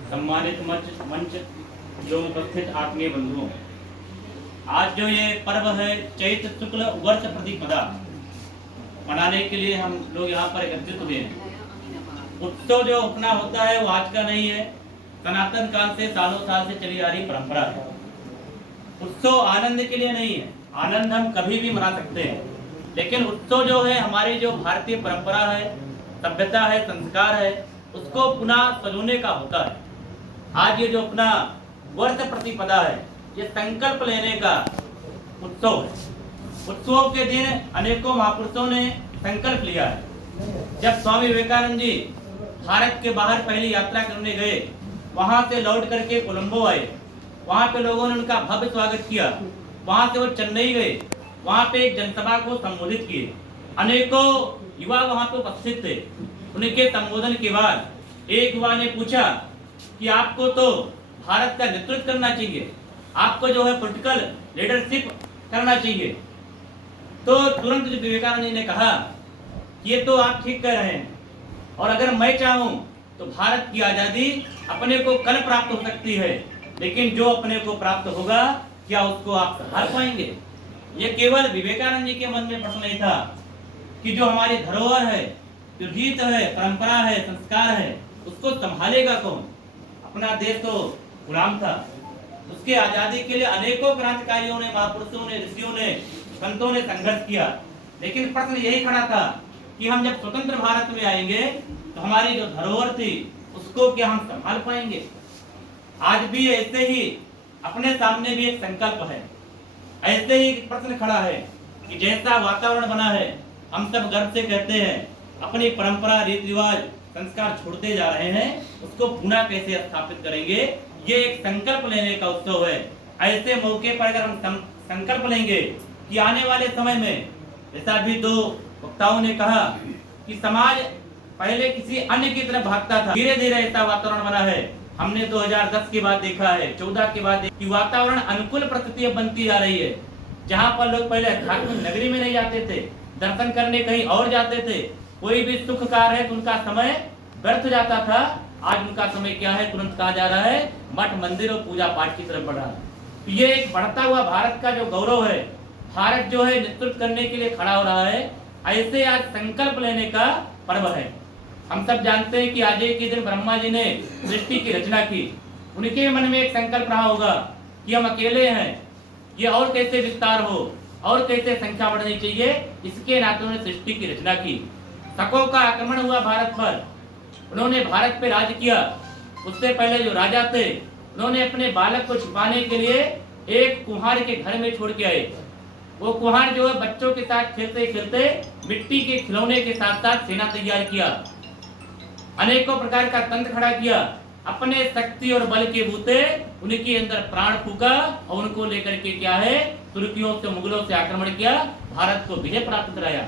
सम्मानित मंच जो उपस्थित आत्मीय बंधुओं, आज जो ये पर्व है चैत्र शुक्ल वर्ष प्रतिपदा मनाने के लिए हम लोग यहाँ पर एकत्रित हुए हैं। उत्सव जो अपना होता है वो आज का नहीं है, सनातन काल से सालों साल से चली आ रही परंपरा है। उत्सव आनंद के लिए नहीं है, आनंद हम कभी भी मना सकते हैं, लेकिन उत्सव जो है हमारी जो भारतीय परंपरा है, सभ्यता है, संस्कार है, उसको पुनः सजोने का होता है। आज ये जो अपना वर्ष प्रतिपदा है, ये संकल्प लेने का उत्सव है। उत्सव के दिन अनेकों महापुरुषों ने संकल्प लिया है। जब स्वामी विवेकानंद जी भारत के बाहर पहली यात्रा करने गए, वहां से लौट करके कोलंबो आए, वहां पे लोगों ने उनका भव्य स्वागत किया। वहां से वो चेन्नई गए, वहां पे एक जनसभा को संबोधित किए। अनेकों युवा वहां पे उपस्थित थे। उनके संबोधन के बाद एक युवा ने पूछा कि आपको तो भारत का नेतृत्व करना चाहिए, आपको जो है पॉलिटिकल लीडरशिप करना चाहिए। तो तुरंत विवेकानंद जी ने कहा कि ये तो आप ठीक कह रहे हैं, और अगर मैं चाहूं तो भारत की आजादी अपने को कल प्राप्त हो सकती है, लेकिन जो अपने को प्राप्त होगा क्या उसको आप संभाल पाएंगे? ये केवल विवेकानंद जी के मन में प्रश्न नहीं था कि जो हमारी धरोहर है, जो रीत है, परंपरा है, संस्कार है, उसको संभालेगा कौन? अपना देश तो गुलाम था, उसके आजादी के लिए अनेकों क्रांतिकारियों ने, महापुरुषों ने, ऋषियों ने, संतों ने संघर्ष किया। लेकिन प्रश्न यही खड़ा था कि हम जब स्वतंत्र भारत में आएंगे तो हमारी जो धरोहर थी उसको क्या हम संभाल पाएंगे? आज भी ऐसे ही अपने सामने भी एक संकल्प है, ऐसे ही प्रश्न खड़ा है कि जैसा वातावरण बना है, हम सब गर्व से कहते हैं अपनी परंपरा, रीति रिवाज, संस्कार छोड़ते जा रहे हैं, उसको पुनः कैसे स्थापित करेंगे? ये एक संकल्प लेने का उत्सव है। ऐसे मौके पर अगर हम संकल्प लेंगे कि आने वाले समय में, जैसा भी दो वक्ताओं ने कहा कि समाज पहले किसी अन्य की तरफ भागता था, धीरे धीरे ऐसा वातावरण बना है। हमने 2010 के बाद देखा है, 14 के बाद कि वातावरण अनुकूल परिस्थितियां बनती जा रही है। जहां पर लोग पहले आध्यात्मिक नगरी में नहीं जाते थे, दर्शन करने कहीं और जाते थे, कोई भी सुख कार्य है तो उनका समय व्यर्थ जाता था। आज उनका समय क्या है? तुरंत कहा जा रहा है मठ, मंदिर और पूजा पाठ की तरफ बढ़ा। तो ये एक बढ़ता हुआ भारत का जो गौरव है, भारत जो है नेतृत्व करने के लिए खड़ा हो रहा है। ऐसे आज संकल्प लेने का पर्व है। हम सब जानते हैं कि आज के दिन ब्रह्मा जी ने सृष्टि की रचना की। उनके मन में एक संकल्प रहा होगा कि हम अकेले हैं, ये और कैसे विस्तार हो, और कैसे संख्या बढ़नी चाहिए, इसके नाते उन्होंने सृष्टि की रचना की। शकों का आक्रमण हुआ भारत पर, उन्होंने भारत पे राज किया। उससे पहले जो राजा थे, उन्होंने अपने बालक को छुपाने के लिए एक कुम्हार के घर में छोड़ के आए। वो कुम्हार जो है बच्चों के साथ खेलते खेलते मिट्टी के खिलौने के साथ साथ सेना तैयार किया, अनेकों प्रकार का तंत्र खड़ा किया, अपने शक्ति और बल के बूते उनके अंदर प्राण फूका और उनको लेकर के क्या है तुर्कियों से, मुगलों से आक्रमण किया, भारत को विजय प्राप्त कराया।